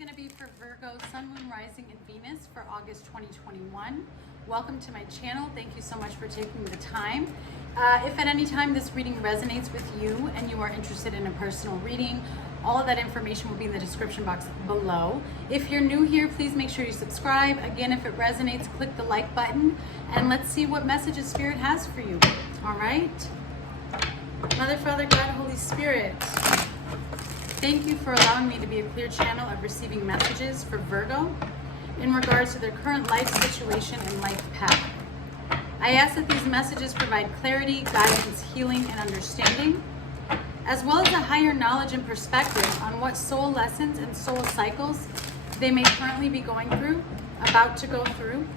going to be for Virgo, Sun, Moon, Rising, and Venus for August 2021. Welcome to my channel. Thank you so much for taking the time. If at any time this reading resonates with you and you are interested in a personal reading, all of that information will be in the description box below. If you're new here, please make sure you subscribe. Again, if it resonates, click the like button and let's see what messages Spirit has for you. All right? Mother, Father, God, Holy Spirit, thank you for allowing me to be a clear channel of receiving messages for Virgo in regards to their current life situation and life path. I ask that these messages provide clarity, guidance, healing, and understanding, as well as a higher knowledge and perspective on what soul lessons and soul cycles they may currently be going through, about to go through,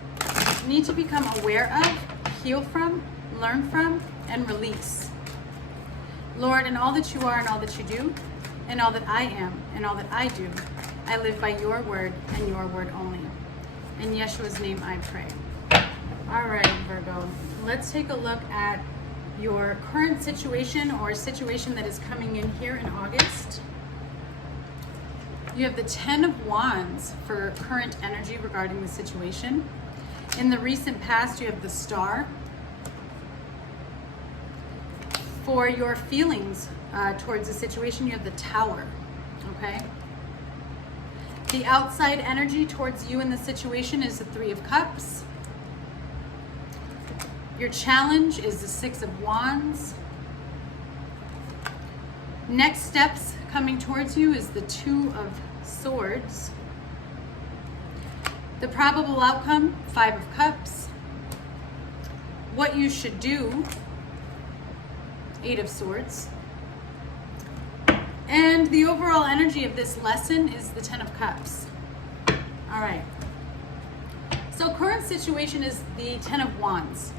need to become aware of, heal from, learn from, and release. Lord, in all that you are and all that you do, and all that I am and all that I do, I live by your word and your word only. In Yeshua's name I pray. All right, Virgo, let's take a look at your current situation or a situation that is coming in here in August. You have the 10 of Wands for current energy regarding the situation. In the recent past, you have the Star. For your feelings towards the situation, you have the Tower, okay? The outside energy towards you in the situation is the Three of Cups. Your challenge is the Six of Wands. Next steps coming towards you is the Two of Swords. The probable outcome, Five of Cups. What you should do, Eight of Swords. And the overall energy of this lesson is the Ten of Cups. All right. So current situation is the Ten of Wands.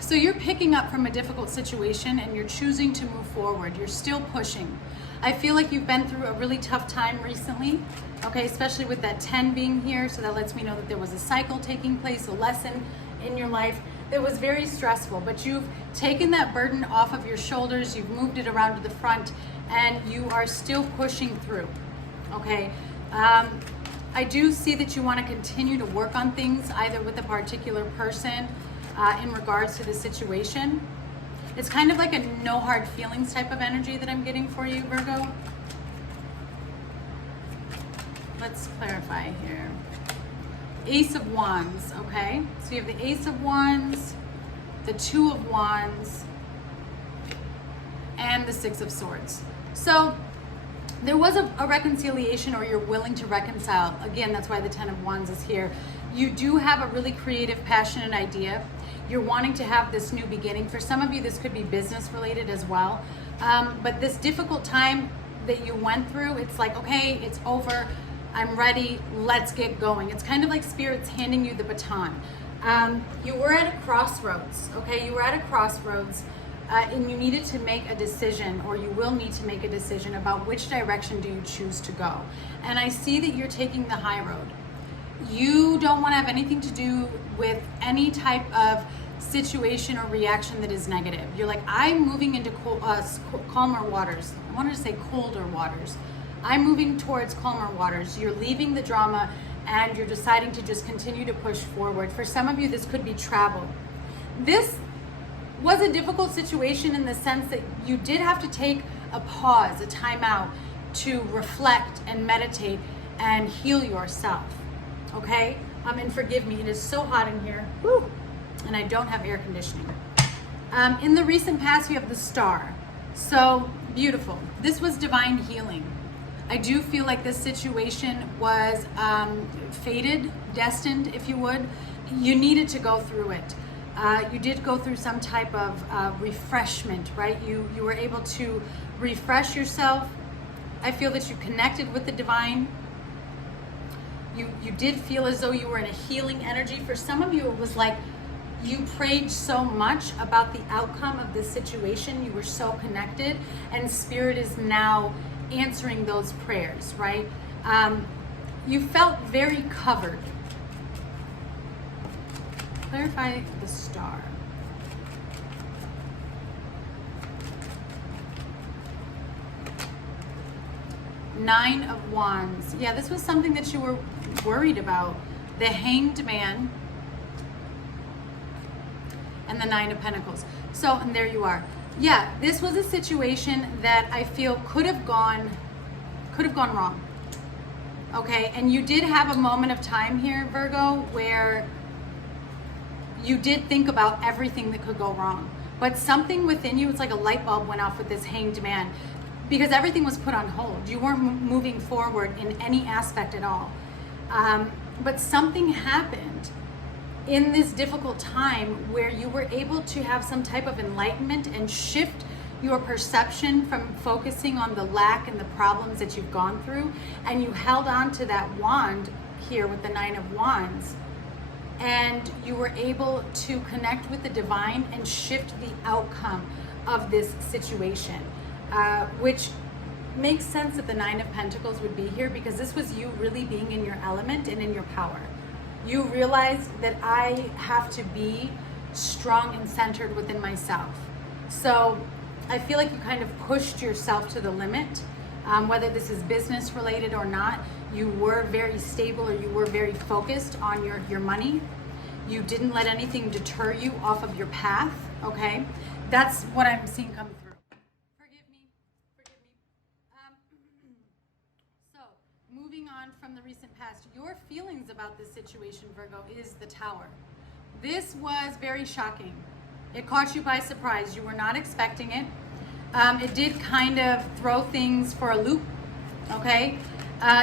So you're picking up from a difficult situation and you're choosing to move forward. You're still pushing. I feel like you've been through a really tough time recently, okay, especially with that 10 being here. So that lets me know that there was a cycle taking place, a lesson in your life that was very stressful, but you've taken that burden off of your shoulders, you've moved it around to the front, and you are still pushing through, okay? I do see that you want to continue to work on things, either with a particular person in regards to the situation. It's kind of like a no hard feelings type of energy that I'm getting for you, Virgo. Let's clarify here. Ace of Wands, okay? So you have the Ace of Wands, the Two of Wands, and the Six of Swords. So there was a reconciliation, or you're willing to reconcile. Again, that's why the Ten of Wands is here. You do have a really creative, passionate idea. You're wanting to have this new beginning. For some of you, this could be business related as well. But this difficult time that you went through, it's like, okay, it's over. I'm ready, let's get going. It's kind of like Spirit's handing you the baton. You were at a crossroads, okay? You were at a crossroads and you needed to make a decision, or you will need to make a decision about which direction do you choose to go. And I see that you're taking the high road. You don't want to have anything to do with any type of situation or reaction that is negative. You're like, I'm moving into calmer waters. I wanted to say colder waters. I'm moving towards calmer waters. You're leaving the drama and you're deciding to just continue to push forward. For some of you, this could be travel. This was a difficult situation in the sense that you did have to take a pause, a time out to reflect and meditate and heal yourself, okay? And forgive me, it is so hot in here. Woo! And I don't have air conditioning. In the recent past, you have the Star. So beautiful. This was divine healing. I do feel like this situation was fated, destined, if you would. You needed to go through it. You did go through some type of refreshment, right? You were able to refresh yourself. I feel that you connected with the divine. You did feel as though you were in a healing energy. For some of you, it was like you prayed so much about the outcome of this situation. You were so connected, and Spirit is now answering those prayers, right? You felt very covered. Clarify the Star. Nine of Wands. Yeah, this was something that you were worried about. The Hanged Man and the Nine of Pentacles. So, and there you are. Yeah, this was a situation that I feel could have gone wrong. Okay, and you did have a moment of time here, Virgo, where you did think about everything that could go wrong. But something within you, it's like a light bulb went off with this Hanged Man, because everything was put on hold. You weren't moving forward in any aspect at all. But something happened in this difficult time where you were able to have some type of enlightenment and shift your perception from focusing on the lack and the problems that you've gone through, and you held on to that wand here with the Nine of Wands, and you were able to connect with the divine and shift the outcome of this situation, which makes sense that the Nine of Pentacles would be here, because this was you really being in your element and in your power. You realized that I have to be strong and centered within myself. So I feel like you kind of pushed yourself to the limit, whether this is business related or not. You were very stable, or you were very focused on your money. You didn't let anything deter you off of your path, okay? That's what I'm seeing come through. Forgive me. So, moving on from the recent past, your feelings about this situation, Virgo, is the Tower. This was very shocking. It caught you by surprise. You were not expecting it. It did kind of throw things for a loop, okay?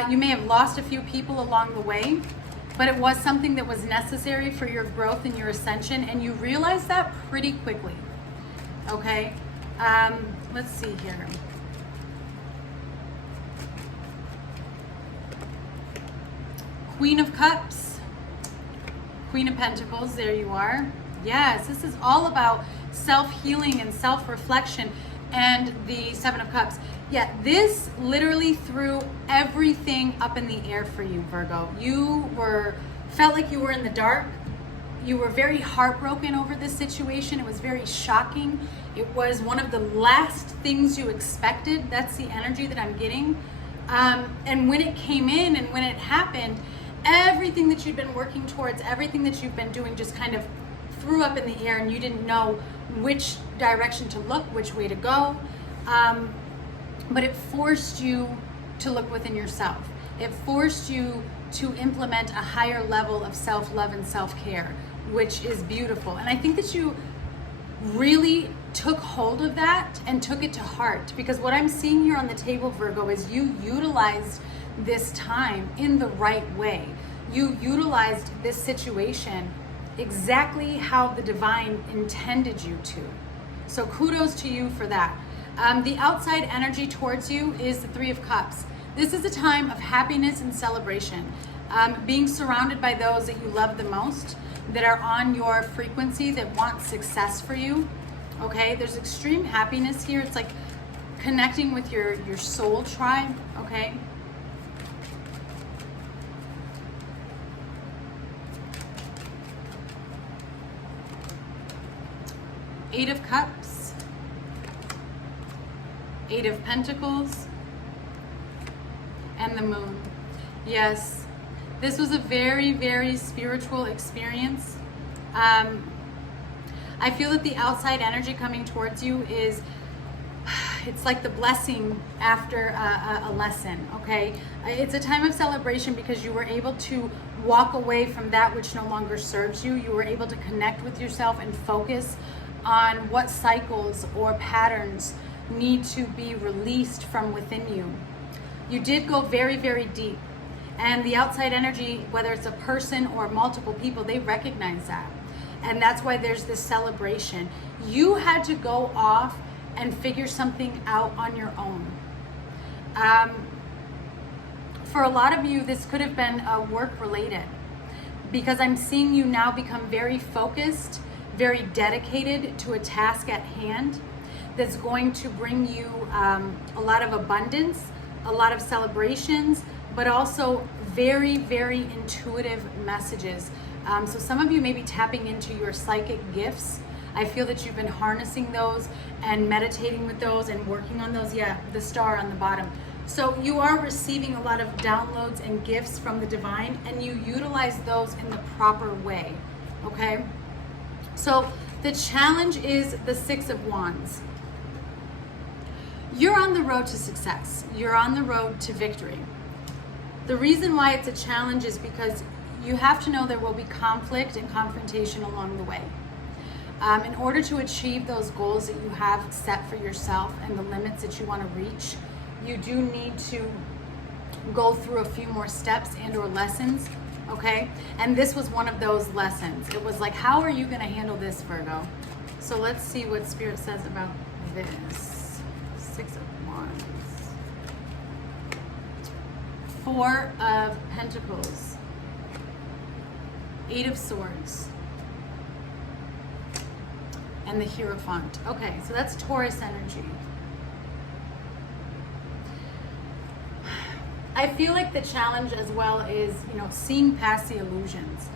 You may have lost a few people along the way, but it was something that was necessary for your growth and your ascension, and you realized that pretty quickly, okay? Let's see here. Queen of Cups, Queen of Pentacles, there you are. Yes, this is all about self-healing and self-reflection, and the Seven of Cups. Yeah, this literally threw everything up in the air for you, Virgo. You felt like you were in the dark. You were very heartbroken over this situation. It was very shocking. It was one of the last things you expected. That's the energy that I'm getting. And when it came in and when it happened, everything that you'd been working towards, everything that you've been doing just kind of threw up in the air, and you didn't know which direction to look, which way to go. But it forced you to look within yourself. It forced you to implement a higher level of self-love and self-care, which is beautiful. And I think that you really took hold of that and took it to heart, because what I'm seeing here on the table, Virgo, is you utilized this time in the right way. You utilized this situation exactly how the divine intended you to. So kudos to you for that. The outside energy towards you is the Three of Cups. This is a time of happiness and celebration. Being surrounded by those that you love the most, that are on your frequency, that want success for you. Okay, there's extreme happiness here. It's like connecting with your soul tribe, okay? Eight of Cups, Eight of Pentacles, and the Moon. Yes, this was a very, very spiritual experience. I feel that the outside energy coming towards you is, it's like the blessing after a lesson, okay? It's a time of celebration because you were able to walk away from that which no longer serves you. You were able to connect with yourself and focus on what cycles or patterns need to be released from within you. You did go very, very deep. And the outside energy, whether it's a person or multiple people, they recognize that. And that's why there's this celebration. You had to go off and figure something out on your own. For a lot of you, this could have been work related, because I'm seeing you now become very focused, very dedicated to a task at hand that's going to bring you a lot of abundance, a lot of celebrations, but also very, very intuitive messages. So some of you may be tapping into your psychic gifts. I feel that you've been harnessing those and meditating with those and working on those. Yeah, the star on the bottom. So you are receiving a lot of downloads and gifts from the divine, and you utilize those in the proper way, okay? So the challenge is the Six of Wands. You're on the road to success. You're on the road to victory. The reason why it's a challenge is because you have to know there will be conflict and confrontation along the way. In order to achieve those goals that you have set for yourself and the limits that you want to reach, you do need to go through a few more steps and or lessons, okay? And this was one of those lessons. It was like, how are you going to handle this, Virgo? So let's see what Spirit says about this. Six of Wands. Four of Pentacles. Eight of Swords. And the Hierophant. Okay, so that's Taurus energy. I feel like the challenge as well is, seeing past the illusions.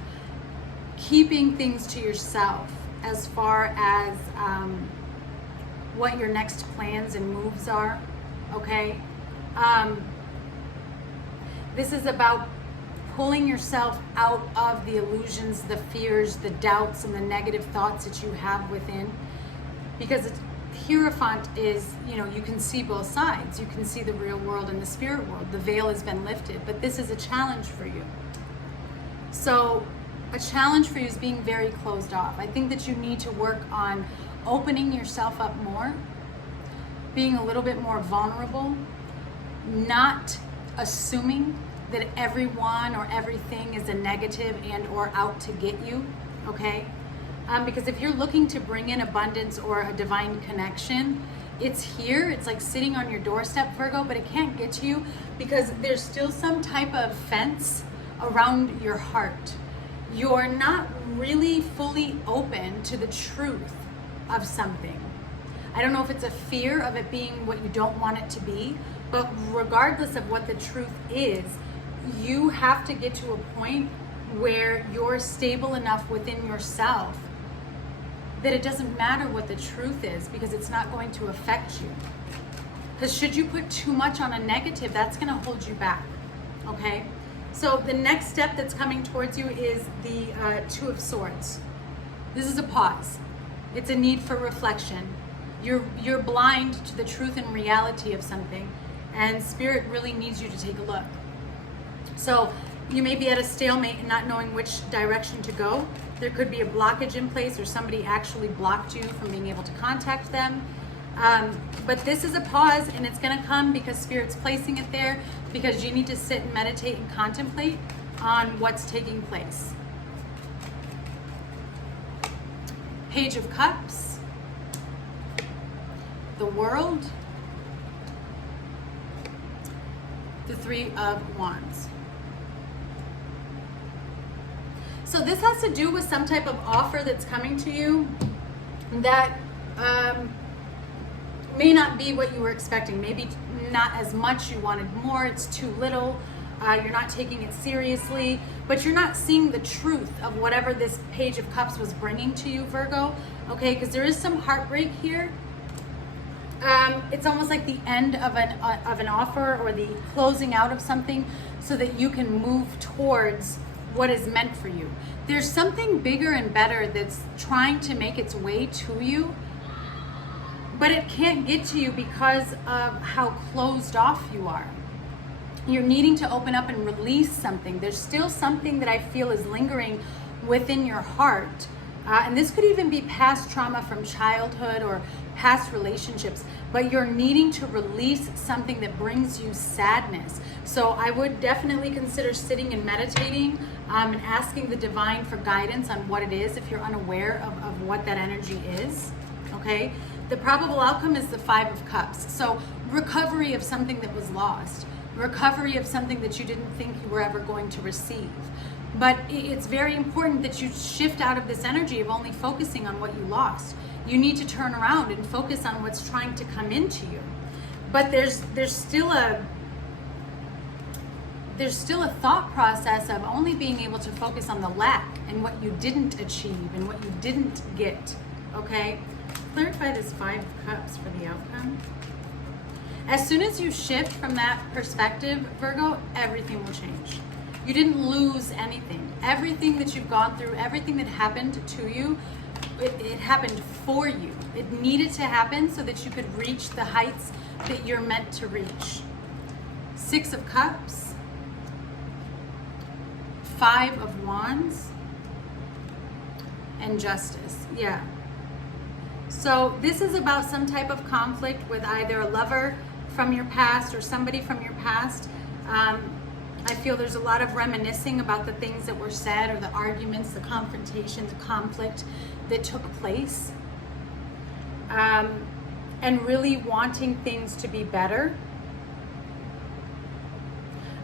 Keeping things to yourself as far as what your next plans and moves are, okay? This is about pulling yourself out of the illusions, the fears, the doubts, and the negative thoughts that you have within. Because Hierophant is, you can see both sides. You can see the real world and the spirit world. The veil has been lifted, but this is a challenge for you. So a challenge for you is being very closed off. I think that you need to work on opening yourself up more, being a little bit more vulnerable, not assuming that everyone or everything is a negative and or out to get you, okay? Because if you're looking to bring in abundance or a divine connection, it's here. It's like sitting on your doorstep, Virgo, but it can't get to you because there's still some type of fence around your heart. You're not really fully open to the truth of something. I don't know if it's a fear of it being what you don't want it to be, but regardless of what the truth is, you have to get to a point where you're stable enough within yourself that it doesn't matter what the truth is because it's not going to affect you. Because should you put too much on a negative, that's going to hold you back, okay? So the next step that's coming towards you is the Two of Swords. This is a pause. It's a need for reflection. You're blind to the truth and reality of something, and Spirit really needs you to take a look. So you may be at a stalemate and not knowing which direction to go. There could be a blockage in place or somebody actually blocked you from being able to contact them. But this is a pause, and it's going to come because Spirit's placing it there because you need to sit and meditate and contemplate on what's taking place. Page of Cups. The World. The Three of Wands. So this has to do with some type of offer that's coming to you that may not be what you were expecting. Maybe not as much, you wanted more, it's too little, you're not taking it seriously, but you're not seeing the truth of whatever this Page of Cups was bringing to you, Virgo, okay? Because there is some heartbreak here. It's almost like the end of an offer or the closing out of something so that you can move towards what is meant for you. There's something bigger and better that's trying to make its way to you, but it can't get to you because of how closed off you are. You're needing to open up and release something. There's still something that I feel is lingering within your heart. And this could even be past trauma from childhood or past relationships, but you're needing to release something that brings you sadness. So I would definitely consider sitting and meditating and asking the divine for guidance on what it is if you're unaware of what that energy is, okay? The probable outcome is the Five of Cups. So recovery of something that was lost, recovery of something that you didn't think you were ever going to receive. But it's very important that you shift out of this energy of only focusing on what you lost. You need to turn around and focus on what's trying to come into you. But there's still a thought process of only being able to focus on the lack and what you didn't achieve and what you didn't get, okay? Clarify this Five of Cups for the outcome. As soon as you shift from that perspective, Virgo, everything will change. You didn't lose anything. Everything that you've gone through, everything that happened to you, it happened for you. It needed to happen so that you could reach the heights that you're meant to reach. 6 of Cups, 5 of Wands, and Justice. Yeah. So this is about some type of conflict with either a lover from your past or somebody from your past. I feel there's a lot of reminiscing about the things that were said, or the arguments, the confrontation, the conflict that took place. And really wanting things to be better.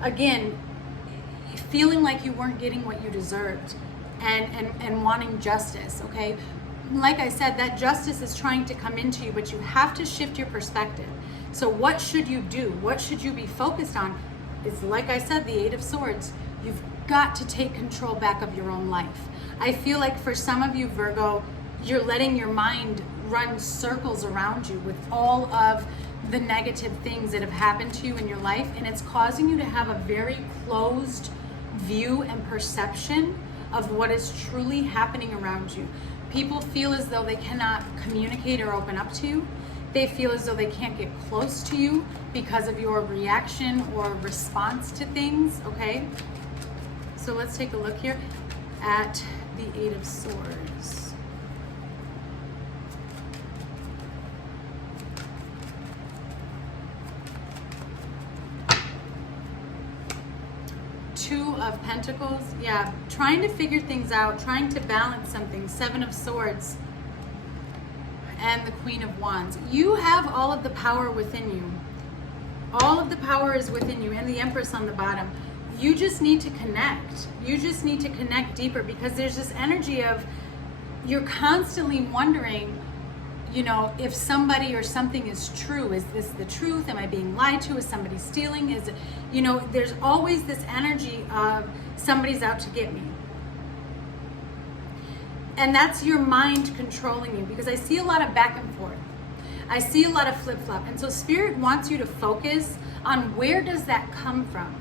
Again, feeling like you weren't getting what you deserved, and wanting justice, okay? Like I said, that justice is trying to come into you, but you have to shift your perspective. So what should you do? What should you be focused on? It's like I said, the 8 of Swords. You've got to take control back of your own life. I feel like for some of you, Virgo, you're letting your mind run circles around you with all of the negative things that have happened to you in your life, and it's causing you to have a very closed view and perception of what is truly happening around you. People feel as though they cannot communicate or open up to you. They feel as though they can't get close to you because of your reaction or response to things, okay? So let's take a look here at the 8 of Swords. Two of Pentacles, yeah, trying to figure things out, trying to balance something. 7 of Swords and the Queen of Wands. You have all of the power within you. All of the power is within you, and the Empress on the bottom. You just need to connect. You just need to connect deeper, because there's this energy of you're constantly wondering, you know, if somebody or something is true. Is this the truth? Am I being lied to? Is somebody stealing? Is it, you know, there's always this energy of somebody's out to get me. And that's your mind controlling you, because I see a lot of back and forth. I see a lot of flip-flop. And so Spirit wants you to focus on, where does that come from?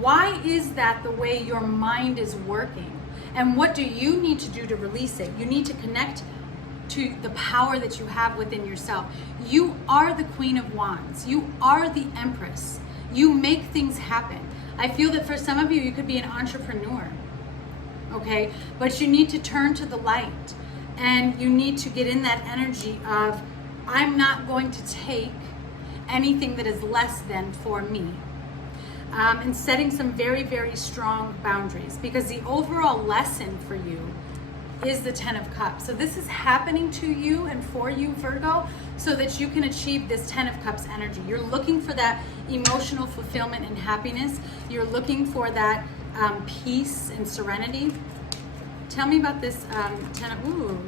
Why is that the way your mind is working? And what do you need to do to release it? You need to connect to the power that you have within yourself. You are the Queen of Wands. You are the Empress. You make things happen. I feel that for some of you, you could be an entrepreneur, okay? But you need to turn to the light, and you need to get in that energy of, I'm not going to take anything that is less than for me. And setting some very, very strong boundaries, because the overall lesson for you is the 10 of Cups. So this is happening to you and for you, Virgo, so that you can achieve this 10 of Cups energy. You're looking for that emotional fulfillment and happiness. You're looking for that peace and serenity. Tell me about this 10 of, ooh,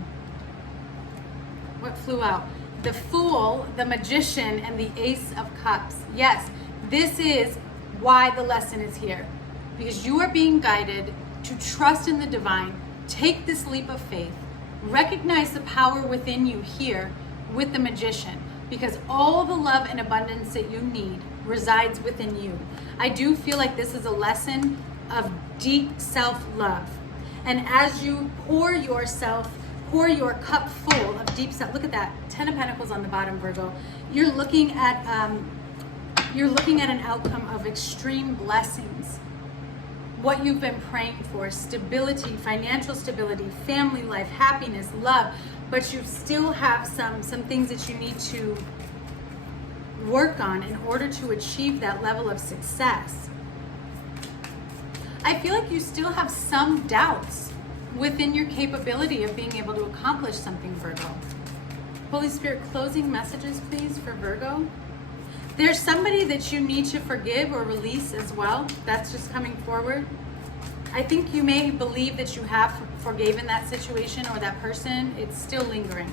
what flew out? The Fool, the Magician, and the Ace of Cups. Yes, this is why the lesson is here, because you are being guided to trust in the divine. Take this leap of faith. Recognize the power within you here with the Magician, because all the love and abundance that you need resides within you. I do feel like this is a lesson of deep self-love. And as you pour your cup full of deep self, look at that, 10 of Pentacles on the bottom, Virgo. You're looking at an outcome of extreme blessings. What you've been praying for, stability, financial stability, family life, happiness, love, but you still have some things that you need to work on in order to achieve that level of success. I feel like you still have some doubts within your capability of being able to accomplish something, Virgo. Holy Spirit, closing messages, please, for Virgo. There's somebody that you need to forgive or release as well. That's just coming forward. I think you may believe that you have forgiven that situation or that person. It's still lingering.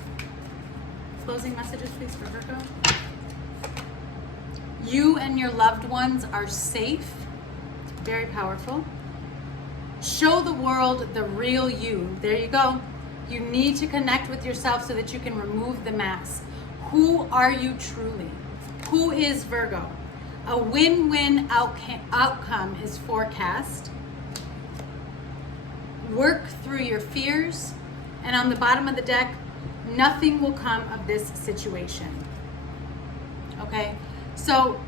Closing messages, please, for Virgo. You and your loved ones are safe. Very powerful. Show the world the real you. There you go. You need to connect with yourself so that you can remove the mask. Who are you truly? Who is Virgo? A win-win outcome is forecast. Work through your fears. And on the bottom of the deck, nothing will come of this situation. Okay? So,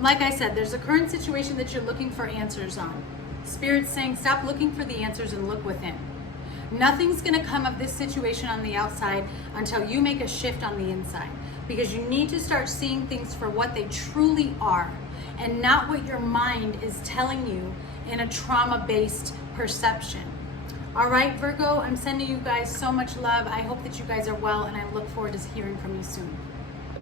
like I said, there's a current situation that you're looking for answers on. Spirit's saying, stop looking for the answers and look within. Nothing's going to come of this situation on the outside until you make a shift on the inside. Because you need to start seeing things for what they truly are and not what your mind is telling you in a trauma-based perception. All right, Virgo, I'm sending you guys so much love. I hope that you guys are well, and I look forward to hearing from you soon.